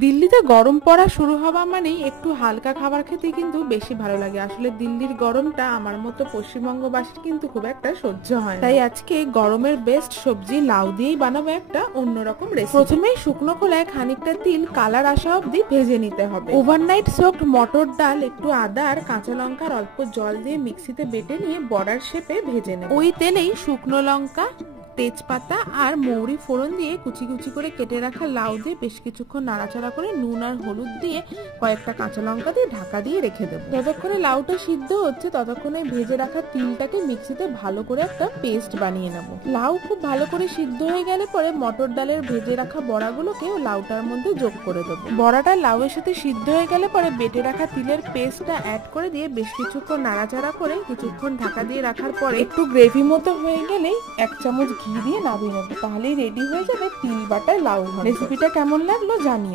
দিল্লিতে গরম পড়া শুরু হওয়া মানেই একটু হালকা খাবার খেতে কিন্তু বেশি ভালো লাগে। আসলে দিল্লির গরমটা আমার মতো পশ্চিমবঙ্গবাসীর কিন্তু খুব একটা সহ্য হয় না। তাই আজকে গরমের বেস্ট সবজি লাউ দিয়েই বানাবো একটা অন্যরকম রেসিপি। প্রথমেই শুকনো খোলায় খানিকটা তিল কালার আসা অবধি ভেজে নিতে হবে। ওভারনাইট সোকড মটর ডাল, একটু আদা আর কাঁচা লঙ্কার অল্প জল দিয়ে মিক্সিতে বেটে নিয়ে বড়ার শেপে ভেজে নেব। ওই তেলেই শুকনো লঙ্কা, তেজপাতা আর মৌরি ফোড়ন দিয়ে কুচি কুচি করে কেটে রাখা লাউ দিয়ে বেশ কিছুক্ষণ নাড়াচাড়া করে নুন আর হলুদ দিয়ে কয়েকটা কাঁচা লঙ্কা দিয়ে ঢাকা দিয়ে রেখে দেবো। যতক্ষণে লাউটা সিদ্ধ হচ্ছে ততক্ষণে ভেজে রাখা তিলটাকে মিক্সিতে ভালো করে একটা পেস্ট বানিয়ে নেব। লাউ খুব ভালো করে সিদ্ধ হয়ে গেলে পরে মটর ডালের ভেজে রাখা বড়াগুলোকে লাউটার মধ্যে যোগ করে দেবো। বড়াটা লাউয়ের সাথে সিদ্ধ হয়ে গেলে পরে বেটে রাখা তিলের পেস্টটা অ্যাড করে দিয়ে বেশ কিছুক্ষণ নাড়াচাড়া করে কিছুক্ষণ ঢাকা দিয়ে রাখার পরে একটু গ্রেভি মতো হয়ে গেলেই 1 চামচ ঘি দিয়ে নামিয়ে নেবো। তাহলেই রেডি হয়ে যাবে তিল বাটা লাউ ঘন্ট। রেসিপিটা কেমন লাগলো জানিও।